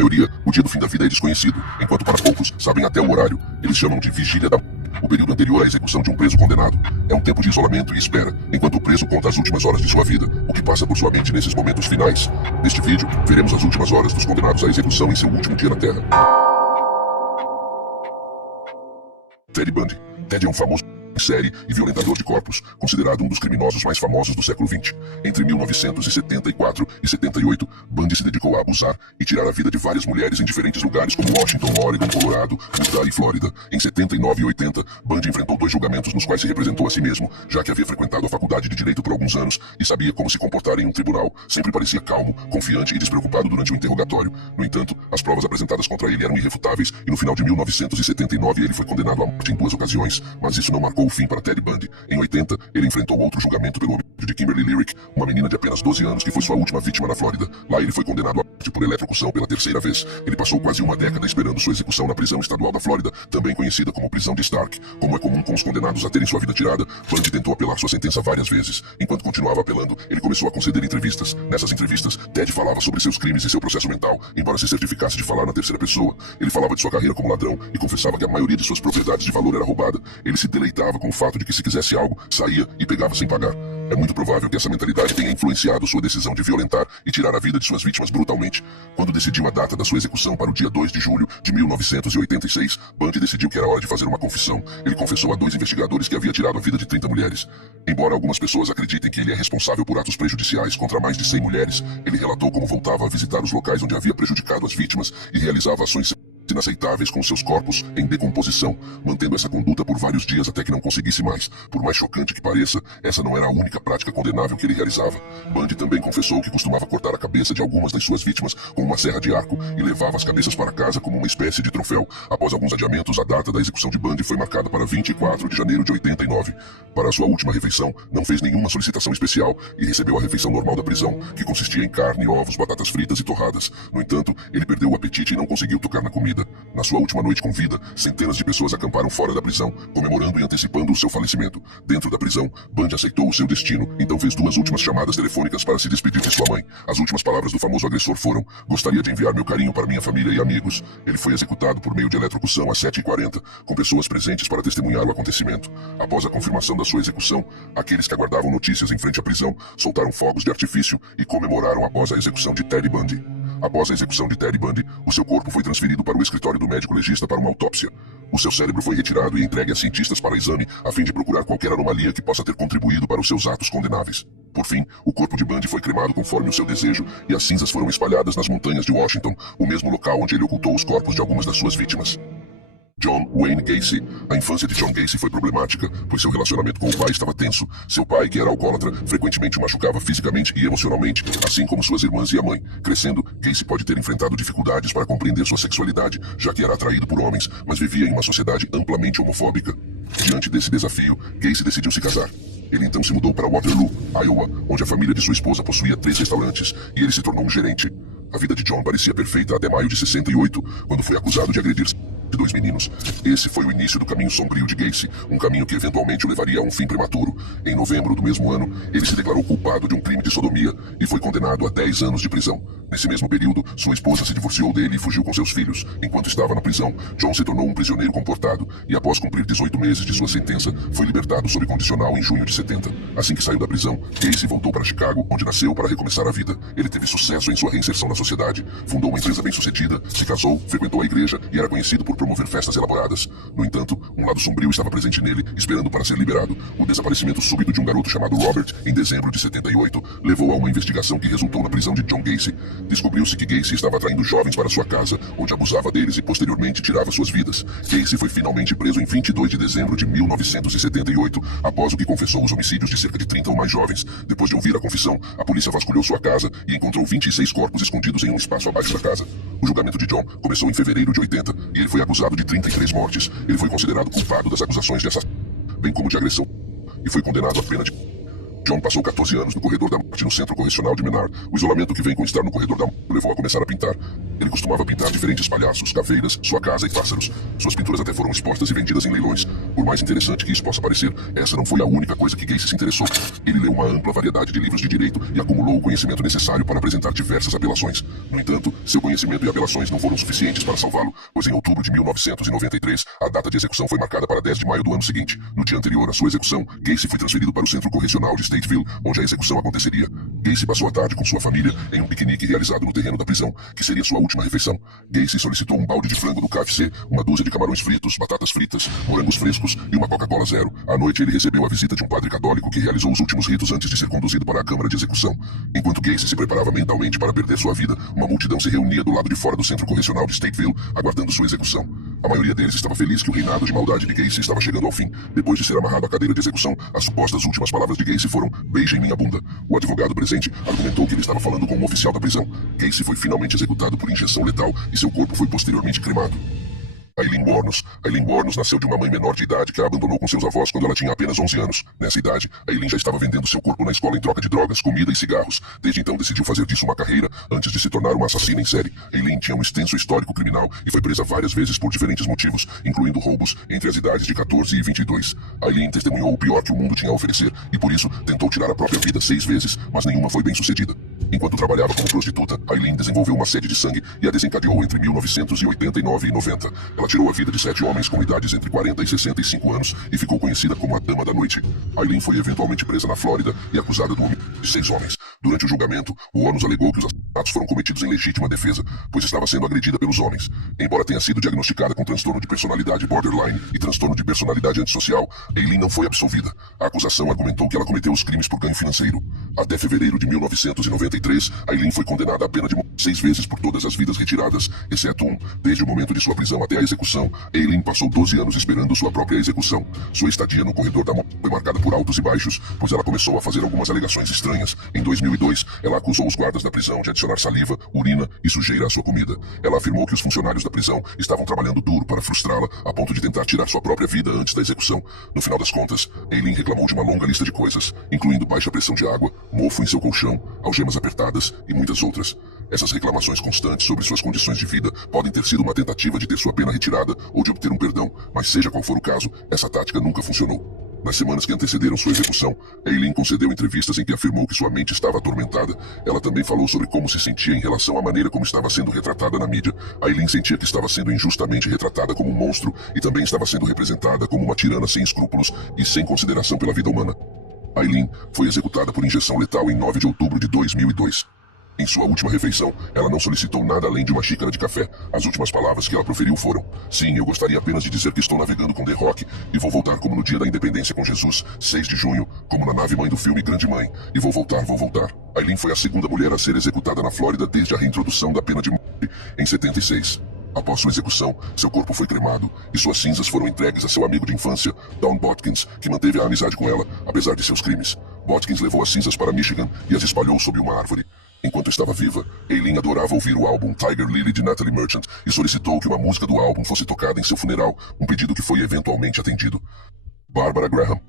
maioria, o dia do fim da vida é desconhecido, enquanto para poucos sabem até o horário. Eles chamam de vigília da o período anterior à execução de um preso condenado. É um tempo de isolamento e espera, enquanto o preso conta as últimas horas de sua vida, o que passa por sua mente nesses momentos finais. Neste vídeo, veremos as últimas horas dos condenados à execução em seu último dia na Terra. Ted Bundy. Ted é um famoso série e violentador de corpos, considerado um dos criminosos mais famosos do século XX. Entre 1974 e 78, Bundy se dedicou a abusar e tirar a vida de várias mulheres em diferentes lugares como Washington, Oregon, Colorado, Utah e Flórida. Em 79 e 80, Bundy enfrentou 2 julgamentos nos quais se representou a si mesmo, já que havia frequentado a faculdade de Direito por alguns anos e sabia como se comportar em um tribunal. Sempre parecia calmo, confiante e despreocupado durante o interrogatório. No entanto, as provas apresentadas contra ele eram irrefutáveis e no final de 1979 ele foi condenado à morte em 2 ocasiões, mas isso não marcou o fim para Ted Bundy. Em 80, ele enfrentou outro julgamento pelo homicídio de Kimberly Lyric, uma menina de apenas 12 anos que foi sua última vítima na Flórida. Lá ele foi condenado à morte por eletrocução pela 3ª vez. Ele passou quase uma década esperando sua execução na prisão estadual da Flórida, também conhecida como prisão de Stark. Como é comum com os condenados a terem sua vida tirada, Bundy tentou apelar sua sentença várias vezes. Enquanto continuava apelando, ele começou a conceder entrevistas. Nessas entrevistas, Ted falava sobre seus crimes e seu processo mental, embora se certificasse de falar na 3ª pessoa. Ele falava de sua carreira como ladrão e confessava que a maioria de suas propriedades de valor era roubada. Ele se deleitava com o fato de que se quisesse algo, saía e pegava sem pagar. É muito provável que essa mentalidade tenha influenciado sua decisão de violentar e tirar a vida de suas vítimas brutalmente. Quando decidiu a data da sua execução para o dia 2 de julho de 1986, Bundy decidiu que era hora de fazer uma confissão. Ele confessou a 2 investigadores que havia tirado a vida de 30 mulheres. Embora algumas pessoas acreditem que ele é responsável por atos prejudiciais contra mais de 100 mulheres, ele relatou como voltava a visitar os locais onde havia prejudicado as vítimas e realizava ações inaceitáveis com seus corpos em decomposição, mantendo essa conduta por vários dias até que não conseguisse mais. Por mais chocante que pareça, essa não era a única prática condenável que ele realizava. Bundy também confessou que costumava cortar a cabeça de algumas das suas vítimas com uma serra de arco e levava as cabeças para casa como uma espécie de troféu. Após alguns adiamentos, a data da execução de Bundy foi marcada para 24 de janeiro de 89. Para a sua última refeição, não fez nenhuma solicitação especial e recebeu a refeição normal da prisão, que consistia em carne, ovos, batatas fritas e torradas. No entanto, ele perdeu o apetite e não conseguiu tocar na comida. Na sua última noite com vida, centenas de pessoas acamparam fora da prisão, comemorando e antecipando o seu falecimento. Dentro da prisão, Bundy aceitou o seu destino, então fez 2 últimas chamadas telefônicas para se despedir de sua mãe. As últimas palavras do famoso agressor foram: "Gostaria de enviar meu carinho para minha família e amigos." Ele foi executado por meio de eletrocução às 7h40, com pessoas presentes para testemunhar o acontecimento. Após a confirmação da sua execução, aqueles que aguardavam notícias em frente à prisão soltaram fogos de artifício e comemoraram após a execução de Ted Bundy. Após a execução de Ted Bundy, o seu corpo foi transferido para o escritório do médico legista para uma autópsia. O seu cérebro foi retirado e entregue a cientistas para exame, a fim de procurar qualquer anomalia que possa ter contribuído para os seus atos condenáveis. Por fim, o corpo de Bundy foi cremado conforme o seu desejo e as cinzas foram espalhadas nas montanhas de Washington, o mesmo local onde ele ocultou os corpos de algumas das suas vítimas. John Wayne Gacy. A infância de John Gacy foi problemática, pois seu relacionamento com o pai estava tenso. Seu pai, que era alcoólatra, frequentemente o machucava fisicamente e emocionalmente, assim como suas irmãs e a mãe. Crescendo, Gacy pode ter enfrentado dificuldades para compreender sua sexualidade, já que era atraído por homens, mas vivia em uma sociedade amplamente homofóbica. Diante desse desafio, Gacy decidiu se casar. Ele então se mudou para Waterloo, Iowa, onde a família de sua esposa possuía 3 restaurantes, e ele se tornou um gerente. A vida de John parecia perfeita até maio de 68, quando foi acusado de agredir de 2 meninos. Esse foi o início do caminho sombrio de Gacy, um caminho que eventualmente o levaria a um fim prematuro. Em novembro do mesmo ano, ele se declarou culpado de um crime de sodomia e foi condenado a 10 anos de prisão. Nesse mesmo período, sua esposa se divorciou dele e fugiu com seus filhos. Enquanto estava na prisão, John se tornou um prisioneiro comportado e, após cumprir 18 meses de sua sentença, foi libertado sob condicional em junho de 70. Assim que saiu da prisão, Gacy voltou para Chicago, onde nasceu, para recomeçar a vida. Ele teve sucesso em sua reinserção na sociedade, fundou uma empresa bem-sucedida, se casou, frequentou a igreja e era conhecido por promover festas elaboradas. No entanto, um lado sombrio estava presente nele, esperando para ser liberado. O desaparecimento súbito de um garoto chamado Robert, em dezembro de 78, levou a uma investigação que resultou na prisão de John Gacy. Descobriu-se que Gacy estava atraindo jovens para sua casa, onde abusava deles e posteriormente tirava suas vidas. Gacy foi finalmente preso em 22 de dezembro de 1978, após o que confessou os homicídios de cerca de 30 ou mais jovens. Depois de ouvir a confissão, a polícia vasculhou sua casa e encontrou 26 corpos escondidos em um espaço abaixo da casa. O julgamento de John começou em fevereiro de 80 e ele foi acusado de 33 mortes. Ele foi considerado culpado das acusações de assassinato, bem como de agressão, e foi condenado à pena de... John passou 14 anos no corredor da morte no centro correcional de Menard. O isolamento que vem com estar no corredor da morte o levou a começar a pintar. Ele costumava pintar diferentes palhaços, caveiras, sua casa e pássaros. Suas pinturas até foram expostas e vendidas em leilões. Por mais interessante que isso possa parecer, essa não foi a única coisa que Gacy se interessou. Ele leu uma ampla variedade de livros de direito e acumulou o conhecimento necessário para apresentar diversas apelações. No entanto, seu conhecimento e apelações não foram suficientes para salvá-lo, pois em outubro de 1993, a data de execução foi marcada para 10 de maio do ano seguinte. No dia anterior à sua execução, Gacy foi transferido para o Centro Correcional de Stateville, onde a execução aconteceria. Gacy passou a tarde com sua família em um piquenique realizado no terreno da prisão, que seria sua última refeição. Gacy solicitou um balde de frango do KFC, uma dúzia de camarões fritos, batatas fritas, morangos frescos e uma Coca-Cola zero. À noite, ele recebeu a visita de um padre católico que realizou os últimos ritos antes de ser conduzido para a câmara de execução. Enquanto Gacy se preparava mentalmente para perder sua vida, uma multidão se reunia do lado de fora do Centro Correcional de Stateville, aguardando sua execução. A maioria deles estava feliz que o reinado de maldade de Gacy estava chegando ao fim. Depois de ser amarrado à cadeira de execução, as supostas últimas palavras de Gacy foram: "Beije minha bunda". O advogado presente argumentou que ele estava falando com um oficial da prisão. Gacy foi finalmente executado por injeção letal e seu corpo foi posteriormente cremado. Aileen Wuornos nasceu de uma mãe menor de idade que a abandonou com seus avós quando ela tinha apenas 11 anos. Nessa idade, Aileen já estava vendendo seu corpo na escola em troca de drogas, comida e cigarros. Desde então, decidiu fazer disso uma carreira antes de se tornar uma assassina em série. Aileen tinha um extenso histórico criminal e foi presa várias vezes por diferentes motivos, incluindo roubos entre as idades de 14 e 22. Aileen testemunhou o pior que o mundo tinha a oferecer e, por isso, tentou tirar a própria vida 6 vezes, mas nenhuma foi bem sucedida. Enquanto trabalhava como prostituta, Aileen desenvolveu uma sede de sangue e a desencadeou entre 1989 e 90. Ela tirou a vida de 7 homens com idades entre 40 e 65 anos e ficou conhecida como a Dama da Noite. Aileen foi eventualmente presa na Flórida e acusada do homicídio de 6 homens. Durante o julgamento, o ônus alegou que os assassinatos foram cometidos em legítima defesa, pois estava sendo agredida pelos homens. Embora tenha sido diagnosticada com transtorno de personalidade borderline e transtorno de personalidade antissocial, Aileen não foi absolvida. A acusação argumentou que ela cometeu os crimes por ganho financeiro. Até fevereiro de 1993, Aileen foi condenada à pena de 6 vezes por todas as vidas retiradas, exceto um. Desde o momento de sua prisão até a execução, Aileen passou 12 anos esperando sua própria execução. Sua estadia no corredor da morte foi marcada por altos e baixos, pois ela começou a fazer algumas alegações estranhas. Em 2002, ela acusou os guardas da prisão de adicionar saliva, urina e sujeira à sua comida. Ela afirmou que os funcionários da prisão estavam trabalhando duro para frustrá-la, a ponto de tentar tirar sua própria vida antes da execução. No final das contas, Aileen reclamou de uma longa lista de coisas, incluindo baixa pressão de água, mofo em seu colchão, algemas apertadas e muitas outras. Essas reclamações constantes sobre suas condições de vida podem ter sido uma tentativa de ter sua pena retirada ou de obter um perdão, mas seja qual for o caso, essa tática nunca funcionou. Nas semanas que antecederam sua execução, Aileen concedeu entrevistas em que afirmou que sua mente estava atormentada. Ela também falou sobre como se sentia em relação à maneira como estava sendo retratada na mídia. Aileen sentia que estava sendo injustamente retratada como um monstro e também estava sendo representada como uma tirana sem escrúpulos e sem consideração pela vida humana. Aileen foi executada por injeção letal em 9 de outubro de 2002. Em sua última refeição, ela não solicitou nada além de uma xícara de café. As últimas palavras que ela proferiu foram: "Sim, eu gostaria apenas de dizer que estou navegando com The Rock e vou voltar como no dia da independência com Jesus, 6 de junho, como na nave mãe do filme Grande Mãe. E vou voltar, vou voltar." Aileen foi a segunda mulher a ser executada na Flórida desde a reintrodução da pena de morte em 76. Após sua execução, seu corpo foi cremado e suas cinzas foram entregues a seu amigo de infância, Don Botkins, que manteve a amizade com ela, apesar de seus crimes. Botkins levou as cinzas para Michigan e as espalhou sob uma árvore. Enquanto estava viva, Aileen adorava ouvir o álbum Tiger Lily de Natalie Merchant e solicitou que uma música do álbum fosse tocada em seu funeral, um pedido que foi eventualmente atendido. Barbara Graham,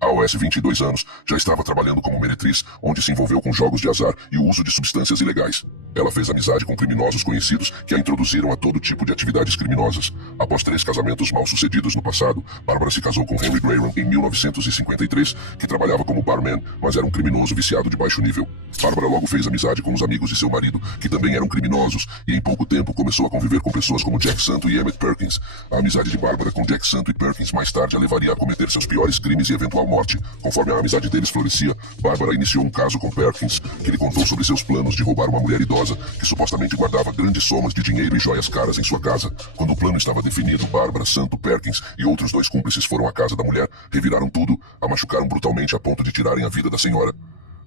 aos 22 anos, já estava trabalhando como meretriz, onde se envolveu com jogos de azar e o uso de substâncias ilegais. Ela fez amizade com criminosos conhecidos que a introduziram a todo tipo de atividades criminosas. Após 3 casamentos mal-sucedidos no passado, Barbara se casou com Henry Graham em 1953, que trabalhava como barman, mas era um criminoso viciado de baixo nível. Barbara logo fez amizade com os amigos de seu marido, que também eram criminosos, e em pouco tempo começou a conviver com pessoas como Jack Santo e Emmett Perkins. A amizade de Barbara com Jack Santo e Perkins mais tarde a levaria a cometer seus piores crimes e eventual morte. Conforme a amizade deles florescia, Barbara iniciou um caso com Perkins, que lhe contou sobre seus planos de roubar uma mulher idosa que supostamente guardava grandes somas de dinheiro e joias caras em sua casa. Quando o plano estava definido, Barbara, Santo, Perkins e outros 2 cúmplices foram à casa da mulher, reviraram tudo, a machucaram brutalmente a ponto de tirarem a vida da senhora.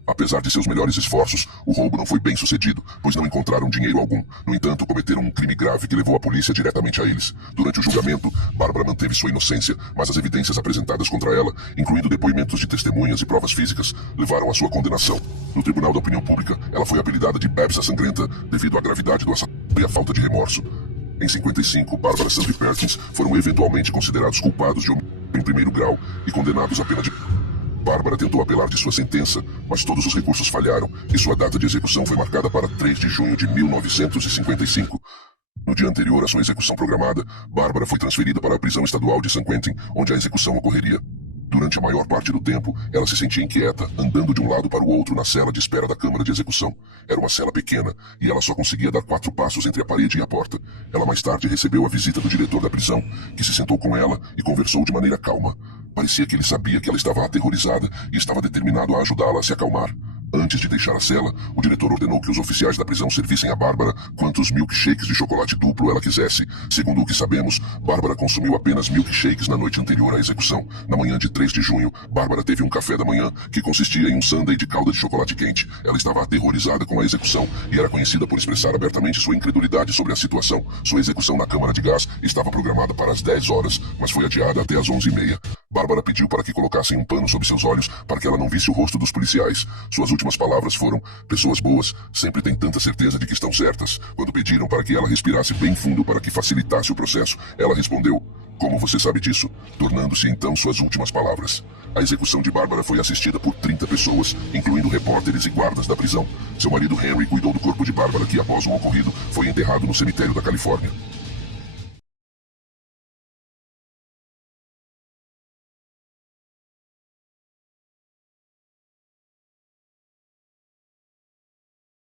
Apesar de seus melhores esforços, o roubo não foi bem sucedido, pois não encontraram dinheiro algum. No entanto, cometeram um crime grave que levou a polícia diretamente a eles. Durante o julgamento, Barbara manteve sua inocência, mas as evidências apresentadas contra ela, incluindo depoimentos de testemunhas e provas físicas, levaram à sua condenação. No Tribunal da Opinião Pública, ela foi apelidada de Babs a Sangrenta devido à gravidade do assassinato e à falta de remorso. Em 55, Barbara, Santo e Perkins foram eventualmente considerados culpados de homicídio em primeiro grau e condenados à pena de... Barbara tentou apelar de sua sentença, mas todos os recursos falharam e sua data de execução foi marcada para 3 de junho de 1955. No dia anterior à sua execução programada, Bárbara foi transferida para a prisão estadual de San Quentin, onde a execução ocorreria. Durante a maior parte do tempo, ela se sentia inquieta, andando de um lado para o outro na cela de espera da câmara de execução. Era uma cela pequena, e ela só conseguia dar 4 passos entre a parede e a porta. Ela mais tarde recebeu a visita do diretor da prisão, que se sentou com ela e conversou de maneira calma. Parecia que ele sabia que ela estava aterrorizada e estava determinado a ajudá-la a se acalmar. Antes de deixar a cela, o diretor ordenou que os oficiais da prisão servissem a Bárbara quantos milkshakes de chocolate duplo ela quisesse. Segundo o que sabemos, Bárbara consumiu apenas milkshakes na noite anterior à execução. Na manhã de 3 de junho, Bárbara teve um café da manhã que consistia em um sundae de calda de chocolate quente. Ela estava aterrorizada com a execução e era conhecida por expressar abertamente sua incredulidade sobre a situação. Sua execução na câmara de gás estava programada para as 10 horas, mas foi adiada até as 11h30. Bárbara pediu para que colocassem um pano sobre seus olhos para que ela não visse o rosto dos policiais. Suas últimas palavras foram: pessoas boas sempre têm tanta certeza de que estão certas. Quando pediram para que ela respirasse bem fundo para que facilitasse o processo, ela respondeu: como você sabe disso? Tornando-se então suas últimas palavras. A execução de Bárbara foi assistida por 30 pessoas, incluindo repórteres e guardas da prisão. Seu marido Henry cuidou do corpo de Bárbara, que após o ocorrido foi enterrado no cemitério da Califórnia.